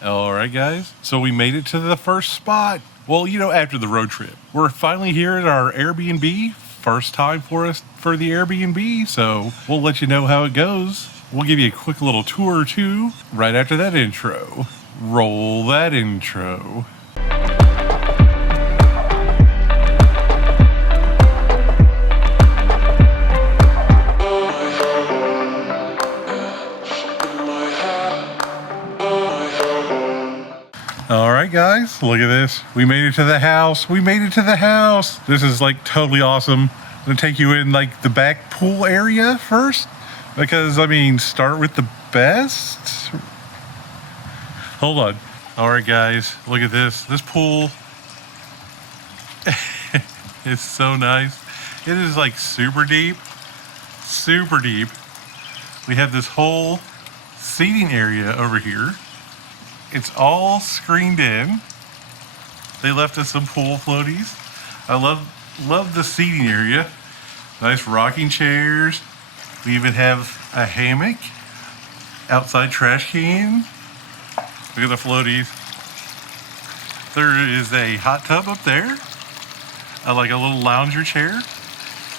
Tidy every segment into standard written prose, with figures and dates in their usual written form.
All right, guys. So we made it to the first spot. Well, after the road trip. We're finally here at our Airbnb. First time for us for the Airbnb, so we'll let you know how it goes. We'll give you a quick little tour or two right after that intro. Roll that intro. All right, guys, look at this. We made it to the house. We made it to the house. This is like totally awesome. I'm gonna take you in like the back pool area first because start with the best. Hold on. All right, guys, look at this. This pool is so nice. It is like super deep, super deep. We have this whole seating area over here. It's all screened in. They left us some pool floaties. I love the seating area. Nice rocking chairs. We even have a hammock. Outside trash can. Look at the floaties. There is a hot tub up there. Like a little lounger chair.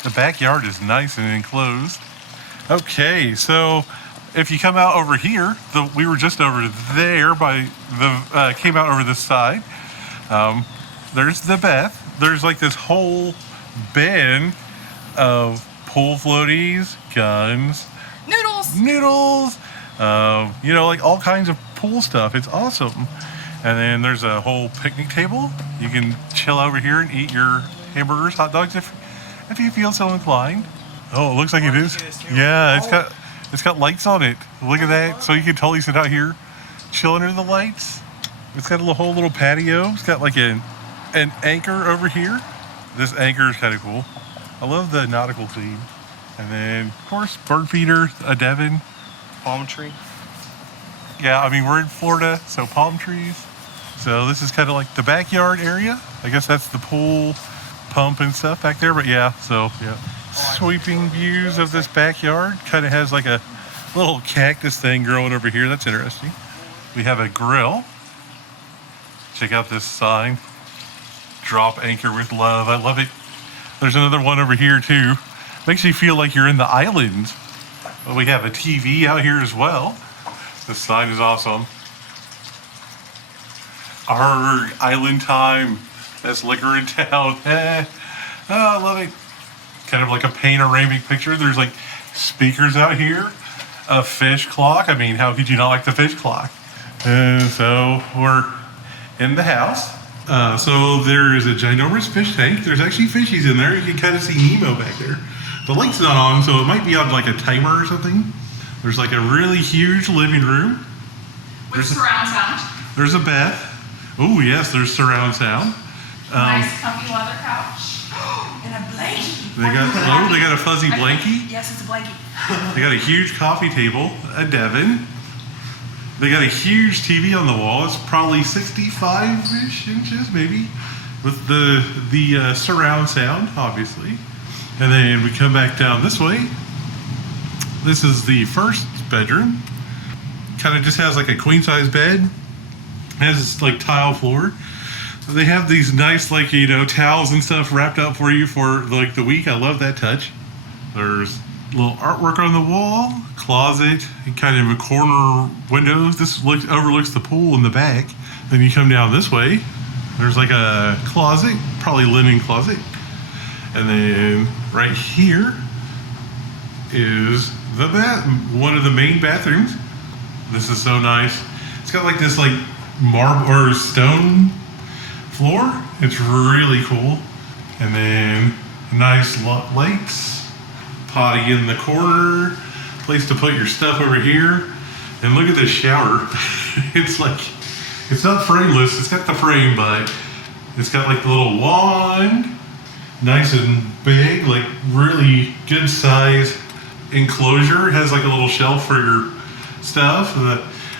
The backyard is nice and enclosed. Okay, so if you come out over here, we were just over there came out over this side. There's the bath. There's like this whole bin of pool floaties, guns, noodles, like all kinds of pool stuff. It's awesome. And then there's a whole picnic table. You can chill over here and eat your hamburgers, hot dogs if you feel so inclined. Oh, it looks like it is. Yeah, it's got lights on it. Look at that. So you can totally sit out here, chill under the lights. It's got a whole little patio. It's got like an anchor over here. This anchor is kind of cool. I love the nautical theme. And then, of course, bird feeder, a Devon. Palm tree. Yeah, we're in Florida, so palm trees. So this is kind of like the backyard area. I guess that's the pool pump and stuff back there. But yeah, so yeah. Sweeping views of this backyard. Kind of has like a little cactus thing growing over here. That's interesting. We have a grill. Check out this sign. Drop anchor with love. I love it. There's another one over here too. Makes you feel like you're in the island. Well, we have a TV out here as well. This sign is awesome. Our island time. Best liquor in town. Oh, I love it. Kind of like a panoramic picture. There's like speakers out here, a fish clock. How could you not like the fish clock? And so we're in the house. So there is a ginormous fish tank. There's actually fishies in there. You can kind of see Nemo back there. The light's not on, so it might be on like a timer or something. There's like a really huge living room. With surround sound. There's a bed. Oh yes, there's surround sound. Nice comfy leather couch. And a blankie. They got a fuzzy blankie. Yes, it's a blankie. They got a huge coffee table, a Devon. They got a huge TV on the wall. It's probably 65-ish inches, maybe, with the surround sound, obviously. And then we come back down this way. This is the first bedroom. Kind of just has like a queen-size bed. Has like tile floor. They have these nice towels and stuff wrapped up for you for like the week. I love that touch. There's a little artwork on the wall, closet, and kind of a corner windows. This overlooks the pool in the back. Then you come down this way. There's like a closet, probably linen closet. And then right here is the one of the main bathrooms. This is so nice. It's got like this marble or stone floor. It's really cool. And then nice lights, potty in the corner, place to put your stuff over here. And look at this shower. It's not frameless. It's got the frame, but it's got like the little wand, nice and big, like really good size enclosure. It has like a little shelf for your stuff.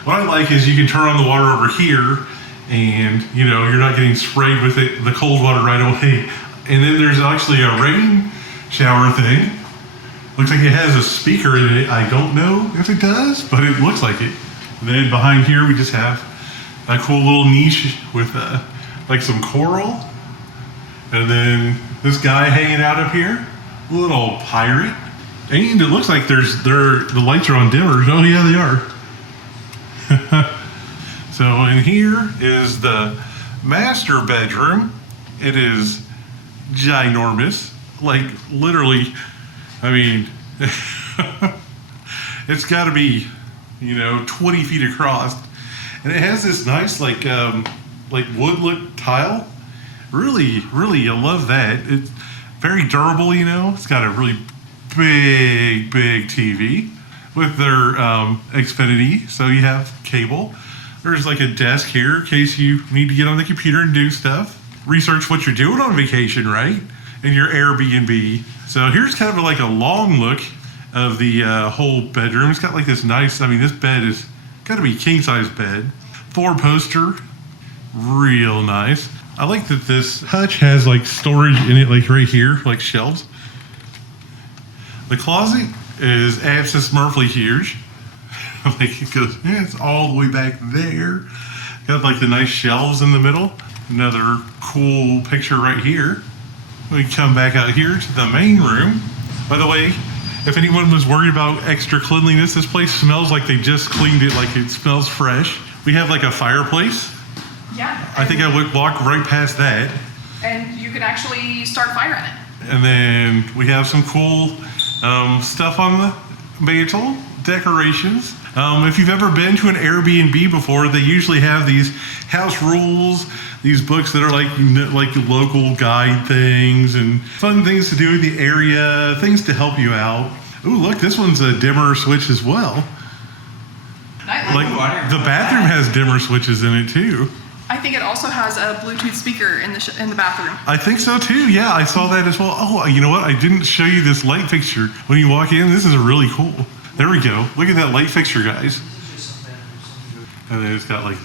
What I like is you can turn on the water over here and you're not getting sprayed with the cold water right away. And then there's actually a rain shower thing. Looks like it has a speaker in it. I don't know if it does, but it looks like it. And then behind here we just have a cool little niche with like some coral. And then this guy hanging out up here, little pirate. And it looks like the lights are on dimmers. Oh yeah, they are. So in here is the master bedroom. It is ginormous, like literally, I mean, it's got to be, 20 feet across, and it has this nice like wood look tile. Really, I love that. It's very durable, It's got a really big TV with their Xfinity, so you have cable. There's like a desk here in case you need to get on the computer and do stuff. Research what you're doing on vacation, right? In your Airbnb. So here's kind of like a long look of the whole bedroom. It's got like this nice, this bed is got to be king size bed. 4-poster, real nice. I like that this hutch has like storage in it, like right here, like shelves. The closet is absolutely huge. Like it goes, it's all the way back there. Got like the nice shelves in the middle. Another cool picture right here. We come back out here to the main room. By the way, if anyone was worried about extra cleanliness, this place smells like they just cleaned it, like it smells fresh. We have like a fireplace. Yeah. I think I would walk right past that. And you can actually start a fire in it. And then we have some cool stuff on the mantle, decorations. If you've ever been to an Airbnb before, they usually have these house rules, these books that are like local guide things and fun things to do in the area, things to help you out. Ooh, look, this one's a dimmer switch as well. Like the bathroom has dimmer switches in it too. I think it also has a Bluetooth speaker in the bathroom. I think so too. Yeah, I saw that as well. Oh, you know what? I didn't show you this light fixture when you walk in. This is really cool. There we go. Look at that light fixture, guys. And then it's got like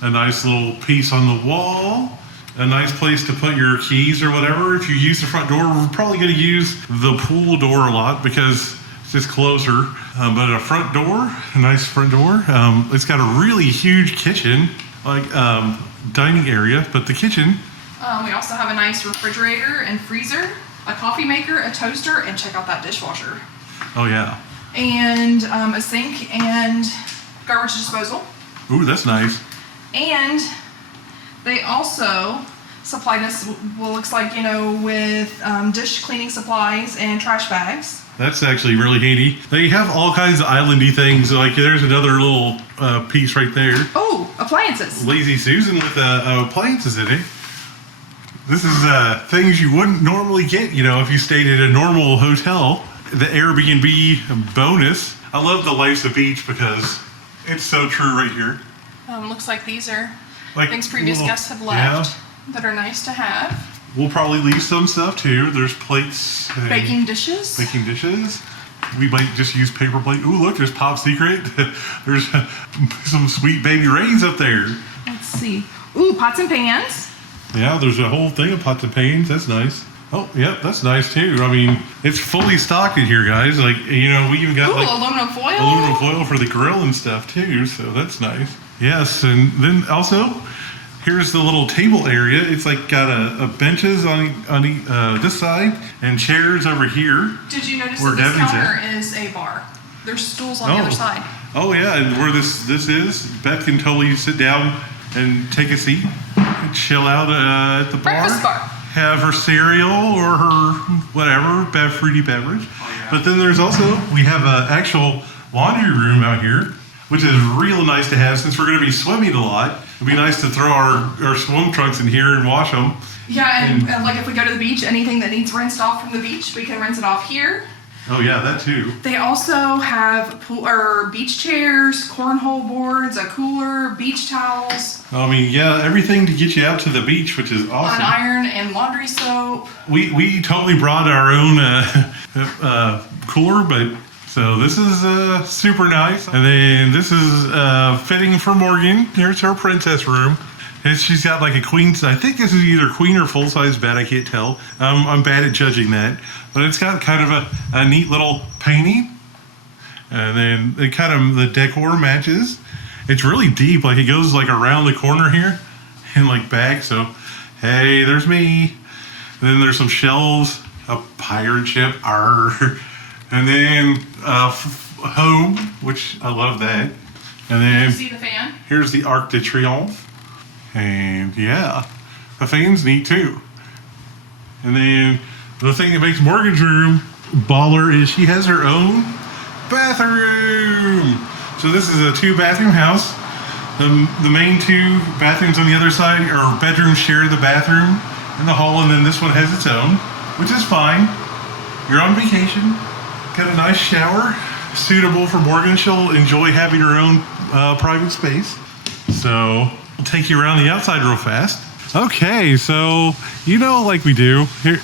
a nice little piece on the wall. A nice place to put your keys or whatever. If you use the front door, we're probably going to use the pool door a lot because it's just closer. But a front door, a nice front door. It's got a really huge kitchen, like dining area, but the kitchen. We also have a nice refrigerator and freezer, a coffee maker, a toaster, and check out that dishwasher. Oh yeah. And a sink and garbage disposal. Ooh, that's nice. And they also supplied us, well, looks like, with dish cleaning supplies and trash bags. That's actually really handy. They have all kinds of islandy things. Like there's another little piece right there. Oh, appliances. Lazy Susan with appliances in it. This is things you wouldn't normally get, if you stayed at a normal hotel. The Airbnb bonus. I love the Life's a Beach because it's so true right here. Looks like these are like things previous guests have left that are nice to have. We'll probably leave some stuff too. There's plates. Baking dishes. Baking dishes. We might just use paper plate. Ooh, look, there's Pop Secret. There's some Sweet Baby Ray's up there. Let's see. Ooh, pots and pans. Yeah, there's a whole thing of pots and pans. That's nice. Oh, yep, that's nice too. It's fully stocked in here, guys. Like, we even got aluminum foil. Aluminum foil for the grill and stuff too. So that's nice. Yes, and then also, here's the little table area. It's like got a benches on this side and chairs over here. Did you notice that this counter is a bar? There's stools on the other side. Oh yeah, and where this is, Beth can totally sit down and take a seat and chill out at the bar. Breakfast bar. Have her cereal or her whatever, fruity beverage. Oh, yeah. But then there's also, we have an actual laundry room out here, which is real nice to have since we're going to be swimming a lot. It'd be nice to throw our swim trunks in here and wash them. Yeah, and like if we go to the beach, anything that needs rinsed off from the beach, we can rinse it off here. Oh yeah, that too. They also have beach chairs, cornhole boards, a cooler, beach towels. Yeah, everything to get you out to the beach, which is awesome. An iron and laundry soap. We totally brought our own cooler, but so this is super nice. And then this is fitting for Morgan. Here's her princess room. And she's got like a queen. I think this is either queen or full size bed. I can't tell. I'm bad at judging that. But it's got kind of a neat little painting. And then the decor matches. It's really deep. Like it goes like around the corner here and like back. So, hey, there's me. And then there's some shelves, a pirate ship, arr. And then home, which I love that. And then see the fan? Here's the Arc de Triomphe. And yeah, the fan's neat too. And then the thing that makes Morgan's room baller is she has her own bathroom. So this is a 2-bathroom house. The main 2 bathrooms on the other side, or bedrooms, share the bathroom in the hall, and then this one has its own, which is fine. You're on vacation, got a nice shower, suitable for Morgan. She'll enjoy having her own private space. So I'll take you around the outside real fast. Okay, so like we do here,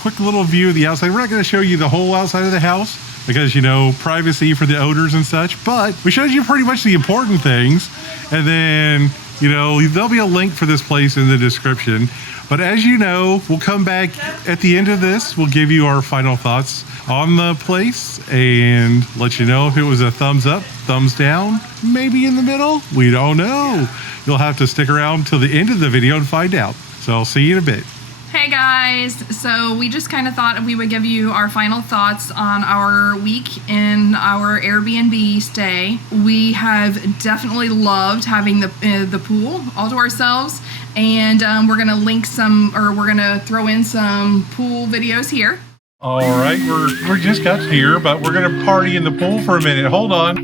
quick little view of the outside. We're not going to show you the whole outside of the house because privacy for the odors and such, but we showed you pretty much the important things. And then there'll be a link for this place in the description. But as you know, we'll come back at the end of this. We'll give you our final thoughts on the place and let you know if it was a thumbs up, thumbs down, maybe in the middle. We don't know. You'll have to stick around till the end of the video and find out. So I'll see you in a bit. Hey guys, so we just kind of thought we would give you our final thoughts on our week in our Airbnb stay. We have definitely loved having the pool all to ourselves, and we're gonna we're gonna throw in some pool videos here. All right, we're just got here, but we're gonna party in the pool for a minute. Hold on.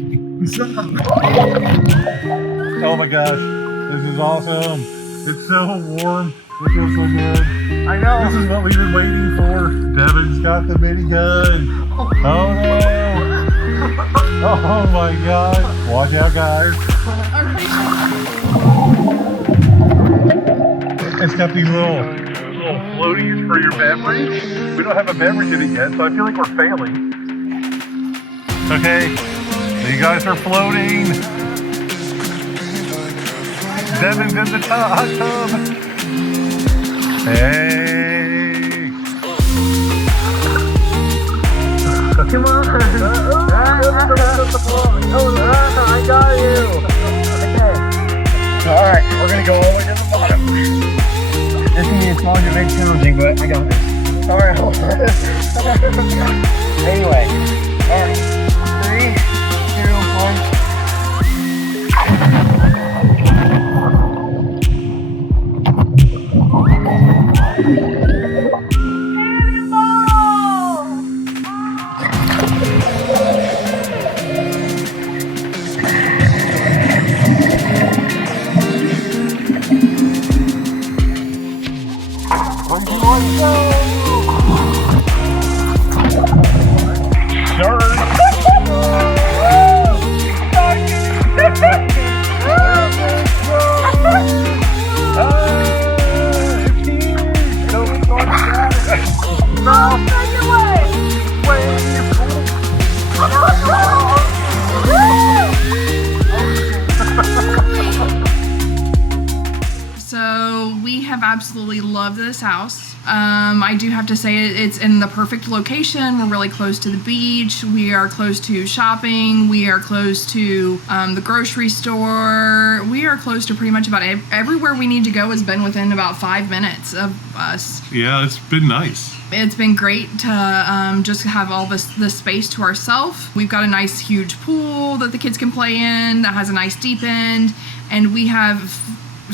Oh my gosh, this is awesome. It's so warm. It feels so good. I know. This is what we've been waiting for. Devin's got the minigun. Oh no. Oh my god. Watch out, guys. It's got these little floaties for your beverage. We don't have a beverage in it yet, so I feel like we're failing. Okay. You guys are floating. Devin's in the hot tub. Hey! Come on! I got you! Okay. Alright, we're gonna go all the way to the bottom. This is gonna be a small bit challenging, but I got this. Alright, anyway. Alright. 3, 2, 1. Absolutely love this house. I do have to say it's in the perfect location. We're really close to the beach. We are close to shopping. We are close to the grocery store. We are close to pretty much about everywhere we need to go has been within about 5 minutes of us. Yeah, it's been nice. It's been great to just have all this space to ourselves. We've got a nice huge pool that the kids can play in that has a nice deep end, and we have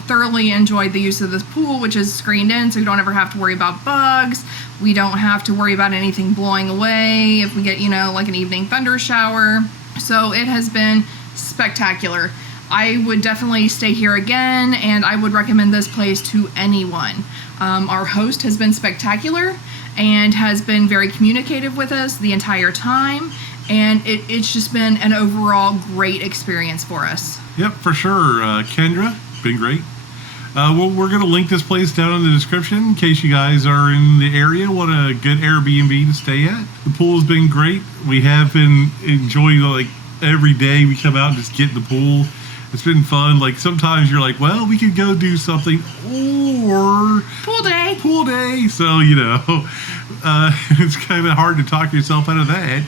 thoroughly enjoyed the use of this pool, which is screened in, so we don't ever have to worry about bugs. We don't have to worry about anything blowing away if we get, like an evening thunder shower. So it has been spectacular. I would definitely stay here again, and I would recommend this place to anyone. Our host has been spectacular and has been very communicative with us the entire time, and it's just been an overall great experience for us. Yep, for sure. Kendra, been great. Well, we're going to link this place down in the description in case you guys are in the area, want a good Airbnb to stay at. The pool's been great. We have been enjoying, like, every day we come out and just get in the pool. It's been fun. Like, sometimes you're like, well, we could go do something, or pool day. So, it's kind of hard to talk yourself out of that.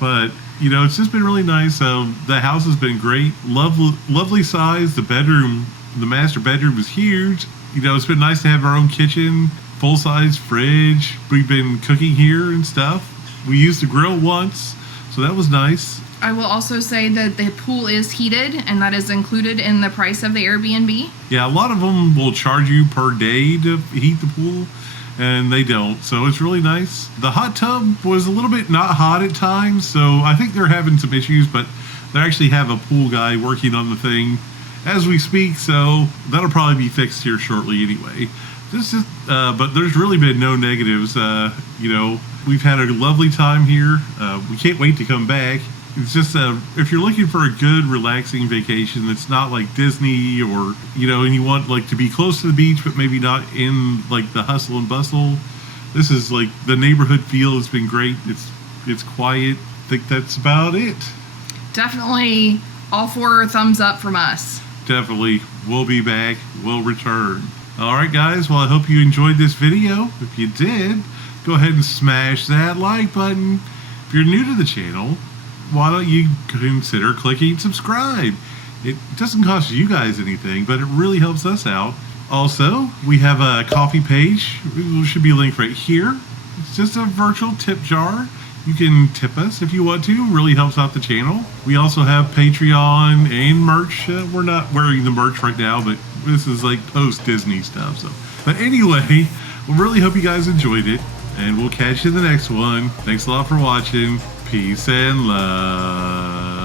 But You know, it's just been really nice. The house has been great. Lovely size. The bedroom, the master bedroom is huge. You know, it's been nice to have our own kitchen, full-size fridge. We've been cooking here and stuff. We used the grill once, so that was nice. I will also say that the pool is heated, and that is included in the price of the Airbnb. Yeah, a lot of them will charge you per day to heat the pool, and they don't. So it's really nice. The hot tub was a little bit not hot at times, so I think they're having some issues, but they actually have a pool guy working on the thing as we speak, so that'll probably be fixed here shortly anyway. But there's really been no negatives. You know, we've had a lovely time here. We can't wait to come back. It's just if you're looking for a good relaxing vacation that's not like Disney, or you know, and you want like to be close to the beach but maybe not in like the hustle and bustle, this is like the neighborhood feel has been great. It's quiet. I think that's about it. Definitely all 4 thumbs up from us. Definitely, we'll be back. We'll return. All right, guys. Well, I hope you enjoyed this video. If you did, go ahead and smash that like button. If you're new to the channel, why don't you consider clicking subscribe? It doesn't cost you guys anything, but it really helps us out. Also, we have a coffee page. It should be linked right here. It's just a virtual tip jar. You can tip us if you want to. It really helps out the channel. We also have Patreon and merch. We're not wearing the merch right now, but this is like post-Disney stuff. So, but anyway, we really hope you guys enjoyed it, and we'll catch you in the next one. Thanks a lot for watching. Peace and love.